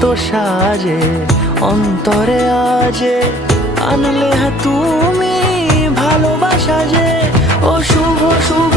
এত সাজে অন্তরে আজে আনলে তুমি ভালোবাসা যে ও শুভ শুভ